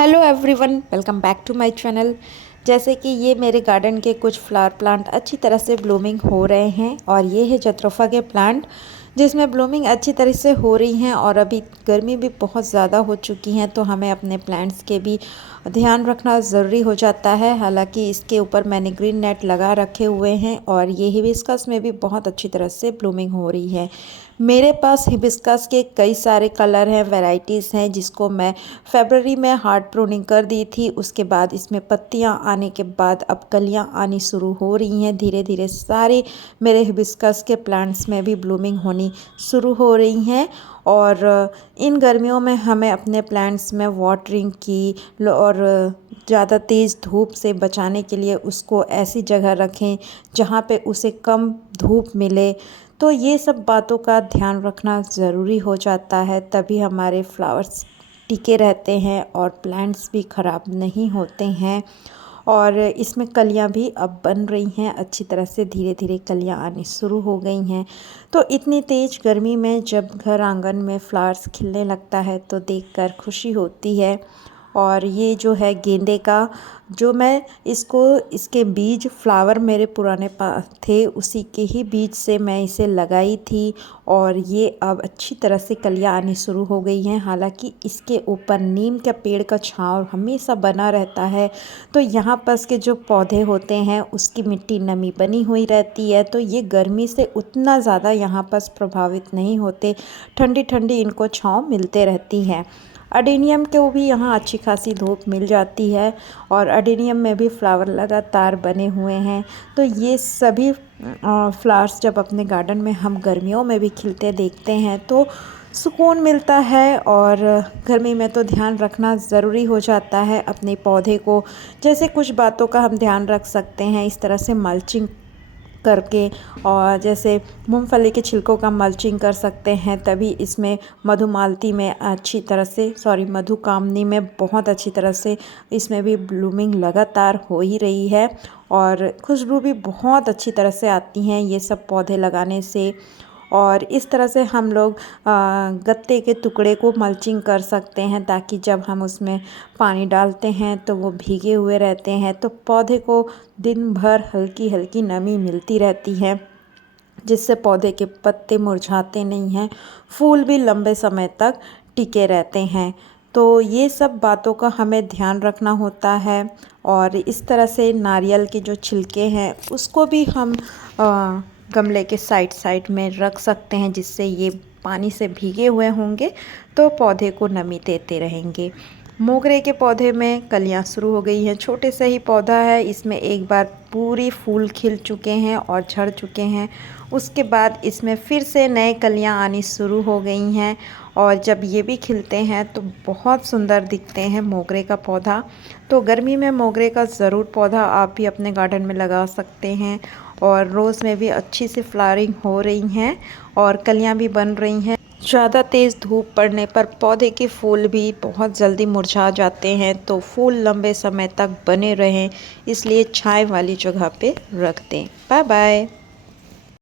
Hello everyone, welcome back to my channel. जैसे कि ये मेरे गार्डन के कुछ फ्लावर प्लांट अच्छी तरह से ब्लूमिंग हो रहे हैं और ये है जट्रोफा के प्लांट जिसमें ब्लूमिंग अच्छी तरह से हो रही हैं। और अभी गर्मी भी बहुत ज़्यादा हो चुकी है तो हमें अपने प्लांट्स के भी ध्यान रखना ज़रूरी हो जाता है। हालांकि इसके ऊपर मैंने ग्रीन नेट लगा रखे हुए हैं और ये हिबिस्कस में भी बहुत अच्छी तरह से ब्लूमिंग हो रही है। मेरे पास हिबिस्कस के कई सारे कलर हैं, वैरायटीज़ हैं, जिसको मैं फरवरी में हार्ड प्रूनिंग कर दी थी। उसके बाद इसमें पत्तियां आने के बाद अब कलियां आनी शुरू हो रही हैं। धीरे धीरे सारे मेरे हिबिस्कस के प्लांट्स में भी ब्लूमिंग होनी शुरू हो रही हैं। और इन गर्मियों में हमें अपने प्लांट्स में वाटरिंग की और ज़्यादा तेज़ धूप से बचाने के लिए उसको ऐसी जगह रखें जहाँ पे उसे कम धूप मिले। तो ये सब बातों का ध्यान रखना ज़रूरी हो जाता है, तभी हमारे फ्लावर्स टिके रहते हैं और प्लांट्स भी ख़राब नहीं होते हैं। और इसमें कलियां भी अब बन रही हैं अच्छी तरह से, धीरे धीरे कलियां आनी शुरू हो गई हैं। तो इतनी तेज़ गर्मी में जब घर आंगन में फ्लावर्स खिलने लगता है तो देखकर खुशी होती है। और ये जो है गेंदे का, जो मैं इसके बीज फ्लावर मेरे पुराने पास थे, उसी के ही बीज से मैं इसे लगाई थी और ये अब अच्छी तरह से कलियां आनी शुरू हो गई हैं। हालांकि इसके ऊपर नीम के पेड़ का छांव हमेशा बना रहता है, तो यहाँ पास के जो पौधे होते हैं उसकी मिट्टी नमी बनी हुई रहती है, तो ये गर्मी से उतना ज़्यादा यहाँ पास प्रभावित नहीं होते। ठंडी ठंडी इनको छांव मिलते रहती है। अडेनियम को भी यहाँ अच्छी खासी धूप मिल जाती है और अडेनियम में भी फ्लावर लगातार बने हुए हैं। तो ये सभी फ्लावर्स जब अपने गार्डन में हम गर्मियों में भी खिलते देखते हैं तो सुकून मिलता है। और गर्मी में तो ध्यान रखना ज़रूरी हो जाता है अपने पौधे को। जैसे कुछ बातों का हम ध्यान रख सकते हैं इस तरह से मल्चिंग करके, और जैसे मूंगफली के छिलकों का मल्चिंग कर सकते हैं, तभी इसमें मधुमालती में अच्छी तरह से मधुकामनी में बहुत अच्छी तरह से इसमें भी ब्लूमिंग लगातार हो ही रही है और खुशबू भी बहुत अच्छी तरह से आती हैं ये सब पौधे लगाने से। और इस तरह से हम लोग गत्ते के टुकड़े को मल्चिंग कर सकते हैं ताकि जब हम उसमें पानी डालते हैं तो वो भीगे हुए रहते हैं, तो पौधे को दिन भर हल्की हल्की नमी मिलती रहती है, जिससे पौधे के पत्ते मुरझाते नहीं हैं, फूल भी लंबे समय तक टिके रहते हैं। तो ये सब बातों का हमें ध्यान रखना होता है। और इस तरह से नारियल के जो छिलके हैं उसको भी हम गमले के साइड साइड में रख सकते हैं, जिससे ये पानी से भीगे हुए होंगे तो पौधे को नमी देते रहेंगे। मोगरे के पौधे में कलियां शुरू हो गई हैं। छोटे से ही पौधा है, इसमें एक बार पूरी फूल खिल चुके हैं और झड़ चुके हैं। उसके बाद इसमें फिर से नए कलियां आनी शुरू हो गई हैं और जब ये भी खिलते हैं तो बहुत सुंदर दिखते हैं मोगरे का पौधा। तो गर्मी में मोगरे का ज़रूर पौधा आप भी अपने गार्डन में लगा सकते हैं। और रोज़ में भी अच्छी सी फ्लावरिंग हो रही हैं और कलियां भी बन रही हैं। ज़्यादा तेज़ धूप पड़ने पर पौधे के फूल भी बहुत जल्दी मुरझा जाते हैं, तो फूल लंबे समय तक बने रहें इसलिए छाया वाली जगह पे रख दें। Bye bye.